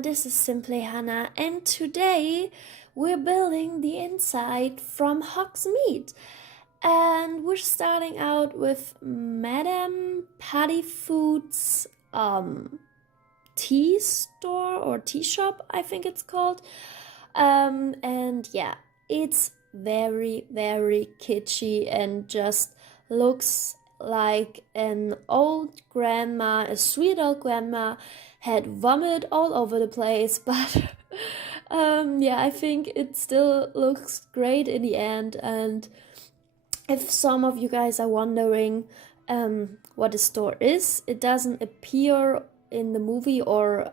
this is Simply Hannah, and today we're building the inside from Hogsmeade. And we're starting out with Madame Pattyfood's tea store or tea shop, I think it's called. And yeah, it's very kitschy and just looks like an old grandma, a sweet old grandma, had vomit all over the place, but yeah, I think it still looks great in the end. And if some of you guys are wondering what the store is, it doesn't appear in the movie, or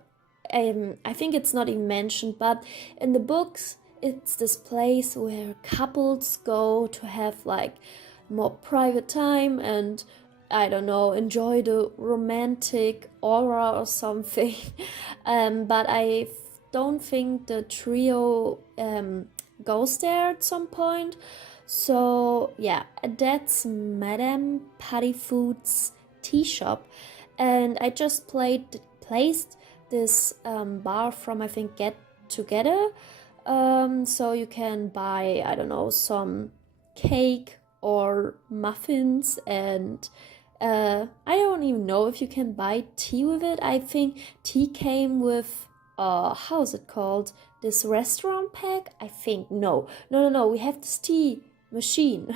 I think it's not even mentioned, but in the books it's this place where couples go to have like more private time and, I don't know, enjoy the romantic aura or something. But I don't think the trio goes there at some point. So yeah, that's Madame Pattyfood's tea shop, and I just placed this bar from, I think, Get Together. So you can buy, I don't know, some cake or muffins, and I don't even know if you can buy tea with it. I think tea came with how's it called? This restaurant pack? I think no. We have this tea machine.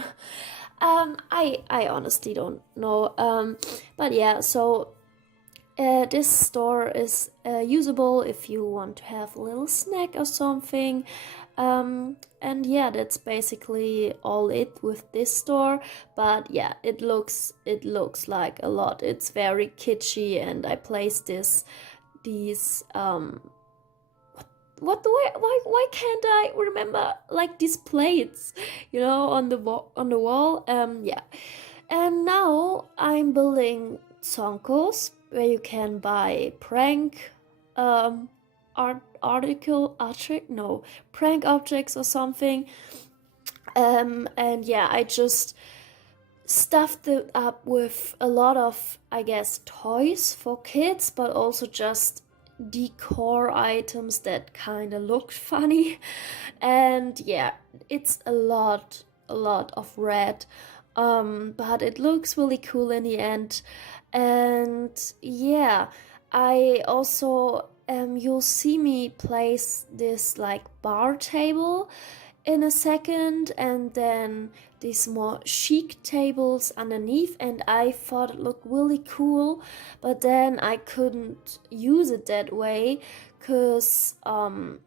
I honestly don't know. But yeah, so this store is usable if you want to have a little snack or something. And yeah, that's basically all it with this store. But yeah, it looks like a lot. It's very kitschy, and I placed these why can't I remember, like, these plates, on the wall. Yeah. And now I'm building Sonkos, where you can buy prank prank objects or something. And yeah, I just stuffed it up with a lot of, I guess, toys for kids, but also just decor items that kind of looked funny. And yeah, it's a lot of red, but it looks really cool in the end. And yeah, I also you'll see me place this like bar table in a second, and then these more chic tables underneath, and I thought it looked really cool, but then I couldn't use it that way because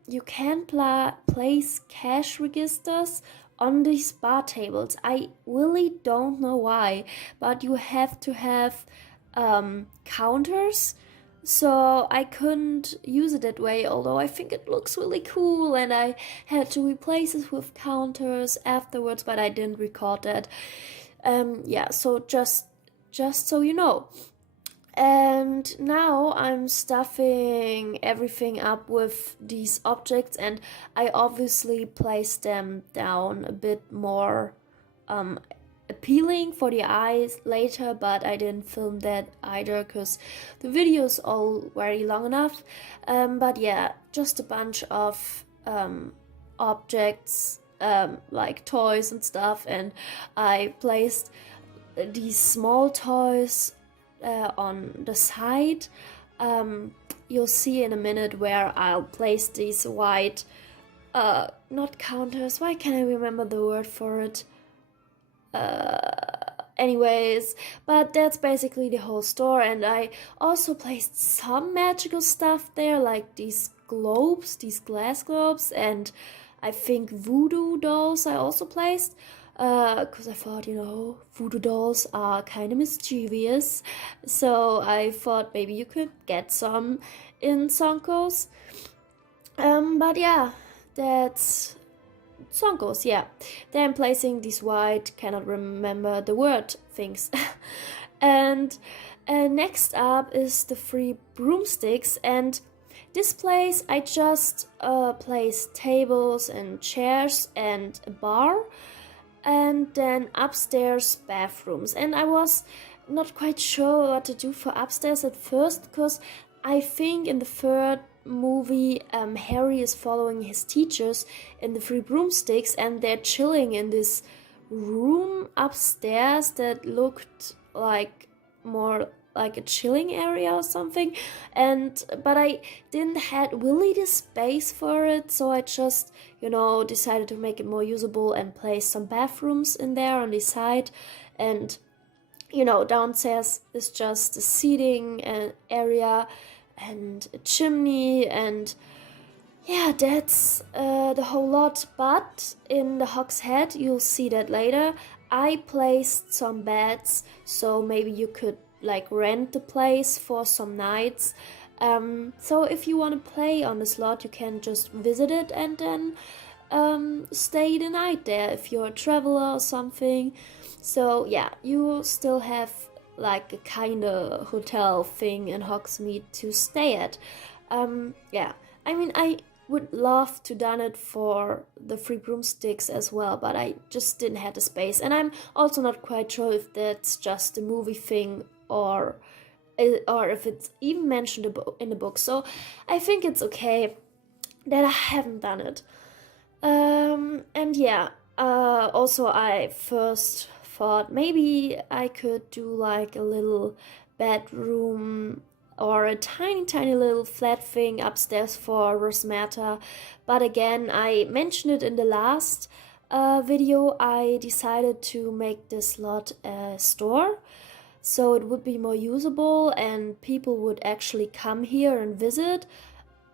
you can place cash registers on these bar tables. I really don't know why, but you have to have counters, so I couldn't use it that way, although I think it looks really cool, and I had to replace it with counters afterwards, but I didn't record that. Yeah, so just so you know. And now I'm stuffing everything up with these objects, and I obviously placed them down a bit more appealing for the eyes later, but I didn't film that either because the video is all very long enough. But yeah, just a bunch of objects, like toys and stuff, and I placed these small toys on the side. You'll see in a minute where I'll place these white not counters, why can't I remember the word for it? Anyways, but that's basically the whole store. And I also placed some magical stuff there, like these globes, these glass globes, and I think voodoo dolls I also placed, because I thought, voodoo dolls are kind of mischievous, so I thought maybe you could get some in Sonkos. But yeah, that's Sonkos, yeah. Then I'm placing these white, cannot remember the word things. And next up is the 3 broomsticks, and this place I just placed tables and chairs and a bar, and then upstairs bathrooms. And I was not quite sure what to do for upstairs at first, because I think in the third movie, Harry is following his teachers in the Three Broomsticks, and they're chilling in this room upstairs that looked like more like a chilling area or something. But I didn't had really the space for it, so I just, decided to make it more usable and place some bathrooms in there on the side. And downstairs is just a seating area and a chimney, and yeah, that's the whole lot. But in the Hogshead, you'll see that later, I placed some beds, so maybe you could like rent the place for some nights. So if you want to play on the slot, you can just visit it and then stay the night there if you're a traveler or something. So yeah, you still have like a kind of hotel thing in Hogsmeade to stay at. Yeah, I mean, I would love to done it for the Three Broomsticks as well, but I just didn't have the space, and I'm also not quite sure if that's just a movie thing or if it's even mentioned in the book. So I think it's okay that I haven't done it. And yeah, also I first thought maybe I could do like a little bedroom or a tiny little flat thing upstairs for Rosmerta. But again, I mentioned it in the last video, I decided to make this lot a store, so it would be more usable and people would actually come here and visit.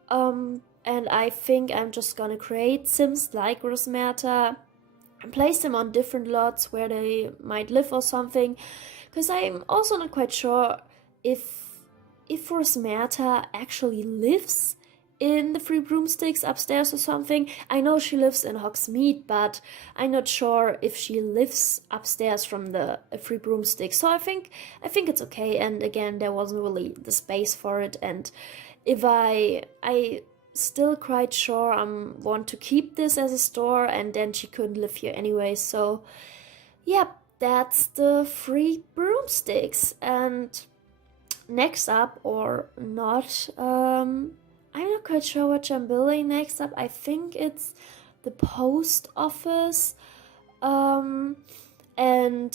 And I think I'm just gonna create Sims like Rosmerta and place them on different lots where they might live or something, because I'm also not quite sure if Rosmerta actually lives in the Three Broomsticks upstairs or something. I know she lives in Hogsmeade, but I'm not sure if she lives upstairs from the Three Broomsticks. So I think it's okay. And again, there wasn't really the space for it. And if I still quite sure I want to keep this as a store, and then she couldn't live here anyway. So yep, that's the Three Broomsticks. And next up, or not, I'm not quite sure what I'm building next up. I think it's the post office. And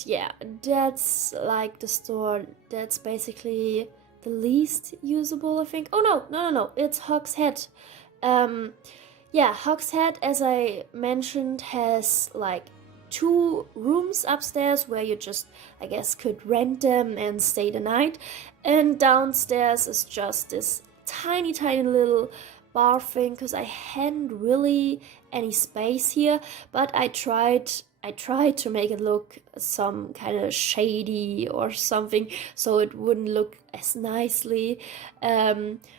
yeah, that's like the store that's basically the least usable, I think. Oh no, it's Hogshead. Yeah, Hogshead, as I mentioned, has like 2 rooms upstairs where you just, I guess, could rent them and stay the night. And downstairs is just this tiny little bar thing, because I hadn't really any space here, but I tried to make it look some kind of shady or something, so it wouldn't look as nicely.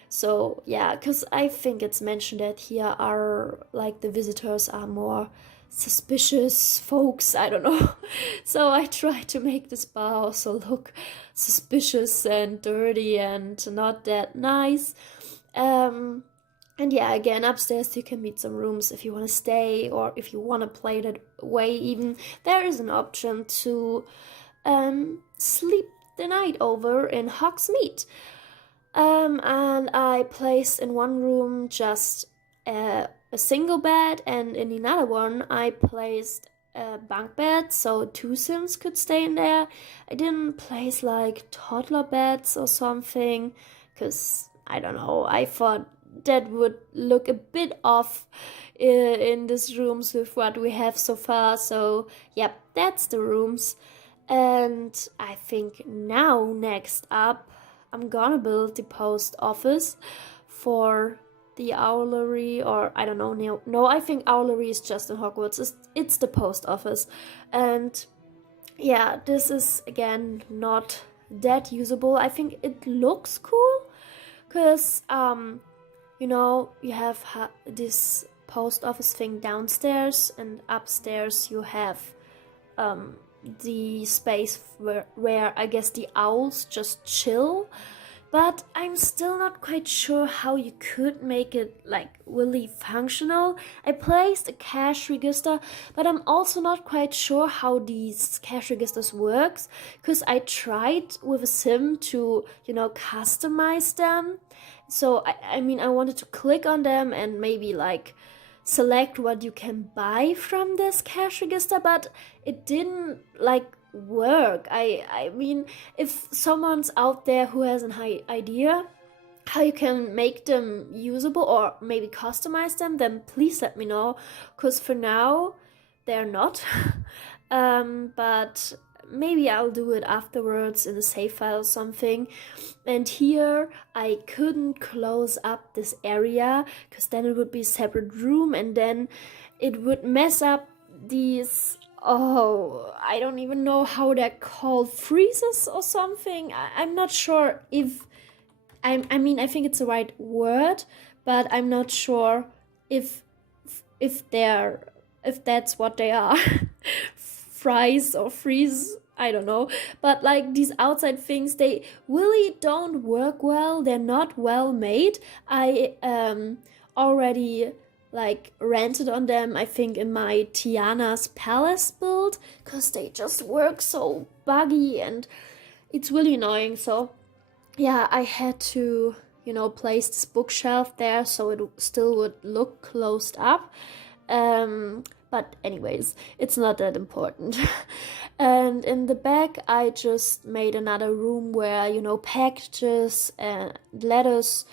So yeah, because I think it's mentioned that here are like the visitors are more suspicious folks, I don't know. So I tried to make this bar also look suspicious and dirty and not that nice. And yeah, again, upstairs you can meet some rooms if you want to stay, or if you want to play that way even. There is an option to sleep the night over in Hogsmeade. And I placed in one room just a single bed, and in another one I placed a bunk bed, so 2 Sims could stay in there. I didn't place like toddler beds or something, because I don't know, I thought that would look a bit off in these rooms with what we have so far. So yep, that's the rooms. And I think now next up I'm gonna build the post office for the Owlery, or I don't know. No, I think Owlery is just in Hogwarts. It's the post office. And yeah, this is again not that usable. I think it looks cool because you have this post office thing downstairs, and upstairs you have the space where I guess the owls just chill. But I'm still not quite sure how you could make it like really functional. I placed a cash register, but I'm also not quite sure how these cash registers works, because I tried with a sim to, customize them. so I mean, I wanted to click on them and maybe like select what you can buy from this cash register, but it didn't like work. I mean, if someone's out there who has an idea how you can make them usable or maybe customize them, then please let me know, because for now they're not. But maybe I'll do it afterwards in a save file or something. And here I couldn't close up this area because then it would be a separate room and then it would mess up these, oh, I don't even know how they're called, freezes or something. I'm not sure if I mean, I think it's the right word, but I'm not sure if that's what they are. Fries or freeze, I don't know. But like these outside things, they really don't work well. They're not well made. I already like ranted on them, I think, in my Tiana's Palace build, because they just work so buggy and it's really annoying. So yeah, I had to, place this bookshelf there so it still would look closed up. But anyways, it's not that important. And in the back, I just made another room where, packages and letters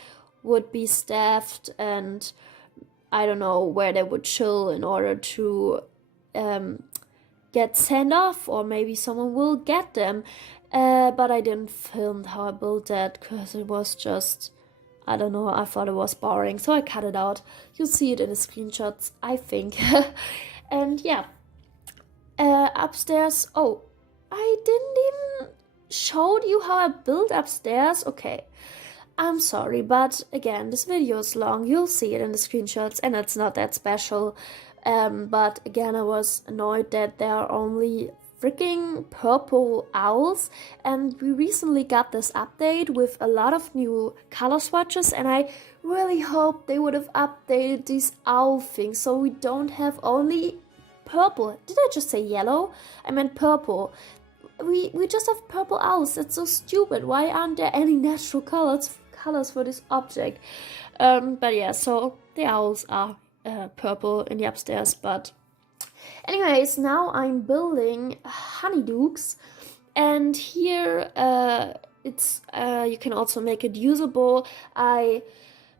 would be staffed, and I don't know where they would chill in order to get sent off, or maybe someone will get them. But I didn't film how I built that because it was just, I don't know, I thought it was boring, so I cut it out. You'll see it in the screenshots, I think. And yeah, upstairs, oh, I didn't even showed you how I built upstairs. Okay, I'm sorry, but again, this video is long. You'll see it in the screenshots and it's not that special. But again, I was annoyed that there are only freaking purple owls, and we recently got this update with a lot of new color swatches, and I really hope they would have updated these owl things so we don't have only purple. Did I just say yellow? I meant purple. We just have purple owls. That's so stupid. Why aren't there any natural colors for this object? But yeah, so the owls are purple in the upstairs. But anyways, now I'm building honeydukes, and here it's you can also make it usable. I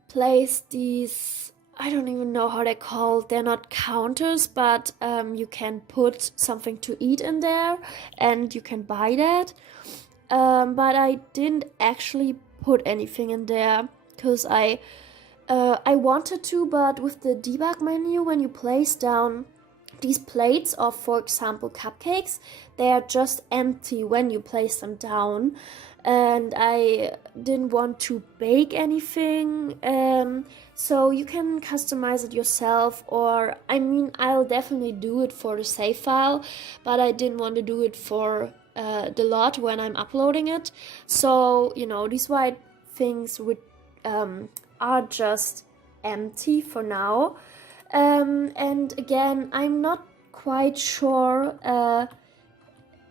placed these, I don't even know how they're called. They're not counters, but you can put something to eat in there and you can buy that. But I didn't actually put anything in there because I wanted to, but with the debug menu, when you place down these plates of, for example, cupcakes, they are just empty when you place them down. And I didn't want to bake anything, so you can customize it yourself, or I mean, I'll definitely do it for the save file, but I didn't want to do it for the lot when I'm uploading it. So these white things are just empty for now. And again, I'm not quite sure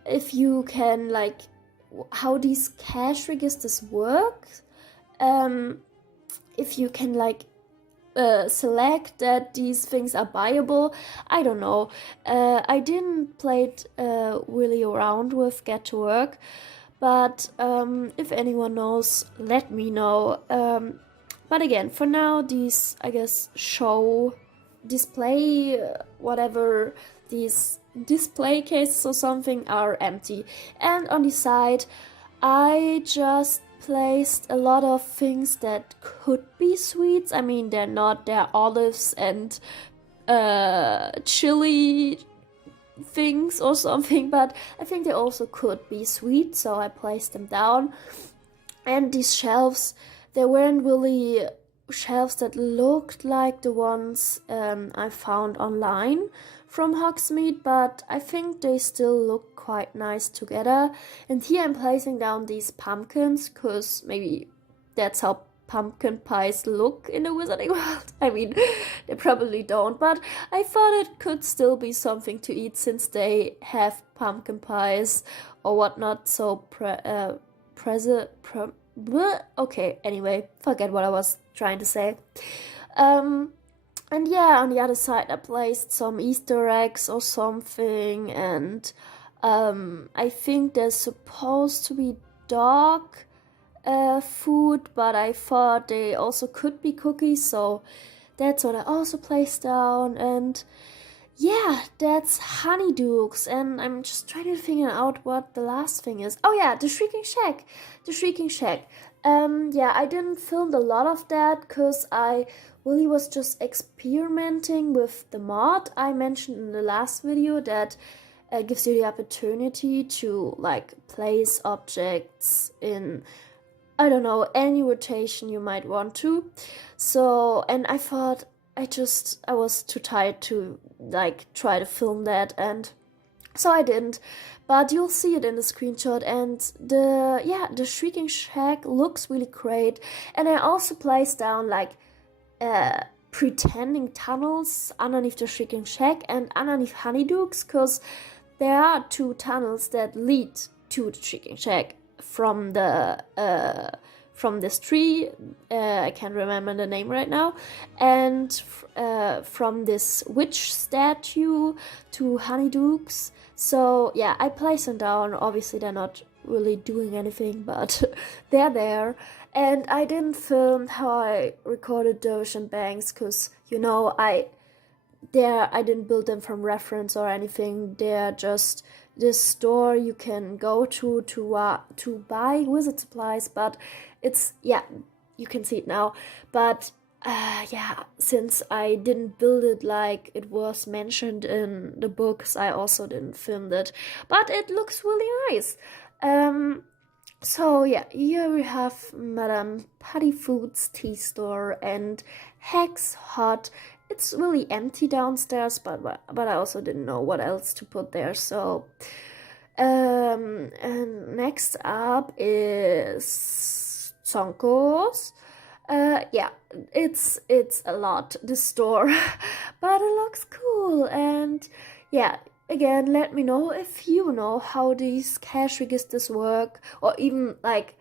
if you can how these cash registers work. If you can select that these things are buyable, I don't know. I didn't play it really around with Get to Work, but if anyone knows, let me know. But again, for now, these, I guess, display whatever, these display cases or something are empty. And on the side, I just placed a lot of things that could be sweets. I mean, they're not, they're olives and chili things or something, but I think they also could be sweet, so I placed them down. And these shelves, they weren't really shelves that looked like the ones I found online from Hogsmeade, but I think they still look quite nice together. And here I'm placing down these pumpkins, because maybe that's how pumpkin pies look in the Wizarding World. I mean, they probably don't, but I thought it could still be something to eat since they have pumpkin pies or whatnot, so bleh. Okay, anyway, forget what I was trying to say. Um, and yeah, on the other side, I placed some Easter eggs or something, and I think there's supposed to be dog food, but I thought they also could be cookies, so that's what I also placed down. And yeah, that's honeydukes, and I'm just trying to figure out what the last thing is. Oh yeah, the Shrieking Shack. The Shrieking Shack. Yeah, I didn't film a lot of that because I really was just experimenting with the mod I mentioned in the last video that gives you the opportunity to like place objects in, I don't know, any rotation you might want to. So, and I thought I was too tired to like try to film that, and so I didn't. But you'll see it in the screenshot, and the Shrieking Shack looks really great. And I also placed down like pretending tunnels underneath the Shrieking Shack and underneath Honeydukes, because there are two tunnels that lead to the Shrieking Shack from this tree. I can't remember the name right now, and from this witch statue to Honeydukes. So yeah, I placed them down. Obviously, they're not really doing anything, but they're there. And I didn't film how I recorded those and banks, because I didn't build them from reference or anything. They're just this store you can go to buy wizard supplies, but it's, yeah, you can see it now. But yeah, since I didn't build it like it was mentioned in the books, I also didn't film it, but it looks really nice. So yeah, here we have Madame Puttyfoot's tea store and Hex Hut. It's really empty downstairs, but I also didn't know what else to put there. So, and next up is Zonko's. Yeah, it's a lot, the store, but it looks cool. And yeah, again, let me know if you know how these cash registers work, or even like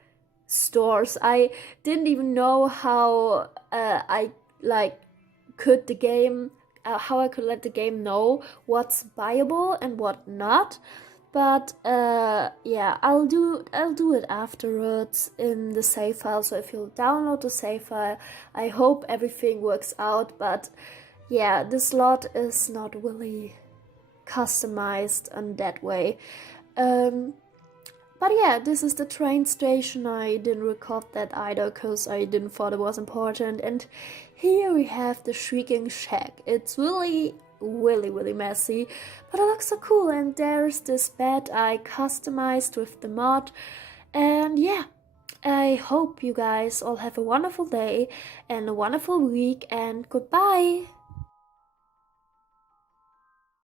stores. I didn't even know how I like could the game how I could let the game know what's buyable and what not. But yeah, I'll do it afterwards in the save file. So if you'll download the save file, I hope everything works out. But yeah, this lot is not really customized in that way. But yeah, this is the train station. I didn't record that either because I didn't thought it was important. And here we have the Shrieking Shack. It's really, really, really messy, but it looks so cool. And there's this bed I customized with the mod. And yeah, I hope you guys all have a wonderful day and a wonderful week, and goodbye.